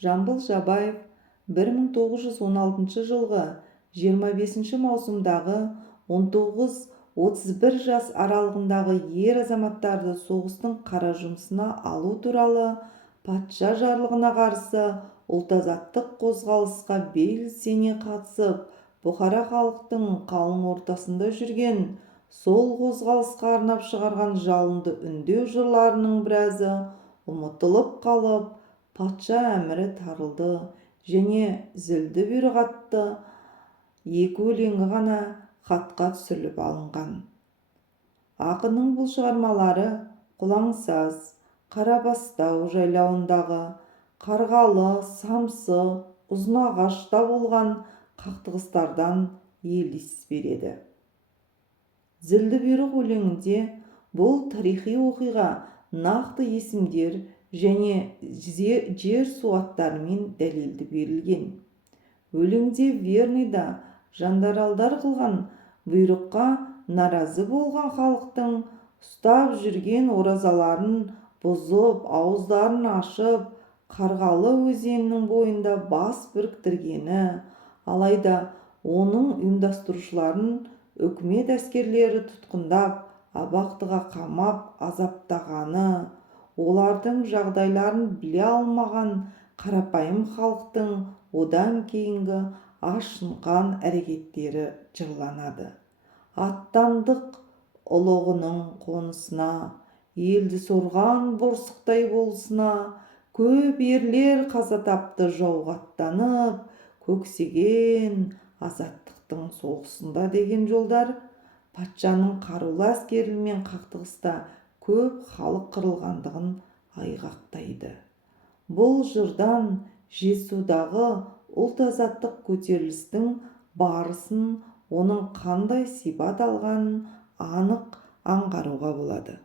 Жамбыл Жабаев 1916 жылғы 25 маусымдағы 19-31 жас аралығындағы ер азаматтарды соғыстың қара жұмысына алу туралы патша жарлығына қарсы ұлт-азаттық қозғалысқа белсене қатысып, бұқара халықтың қалың ортасында жүрген, сол қозғалысқа арнап шығарған жалынды үндеу жырларының біразы ұмытылып қалып, патша әмірі тарылды және зілді бұйрық атты екі өлеңі ғана хатқа түсіріліп алынған. Ақынның бұл шығармалары Құлансаз, Қарабастау жайлауындағы Қарғалы, Самсы, Ұзынағашта болған қақтығыстардан елес береді. Зілді бұйрық өлеңінде бұл тарихи оқиға нақты есімдер және жер су аттарымен дәлелді берілген. Өлеңде Верныйда жандаралдар қылған бұйрыққа наразы болған халықтың ұстап жүрген оразаларын бұзып, ауыздарын ашып, Қарғалы өзенінің бойында бас біріктіргені, алайда оның ұйымдастырушыларын үкімет әскерлері тұтқындап, абақтыға қамап азаптағаны, олардың жағдайларын біле алмаған қарапайым халықтың одан кейінгі ашынған әрекеттері жырланады. Аттандық ұлығының қонысына, елді сорған борсықтай болысына, көп ерлер қаза тапты жауға аттанып, көксеген азаттықтың соғысында деген жолдар патшаның қарулы әскерімен қақтығыста көп халық қырылғандығын айғақтайды. Бұл жырдан Жетісудағы ұлт-азаттық көтерілістің барысын, оның қандай сипат алғанын анық аңғаруға болады.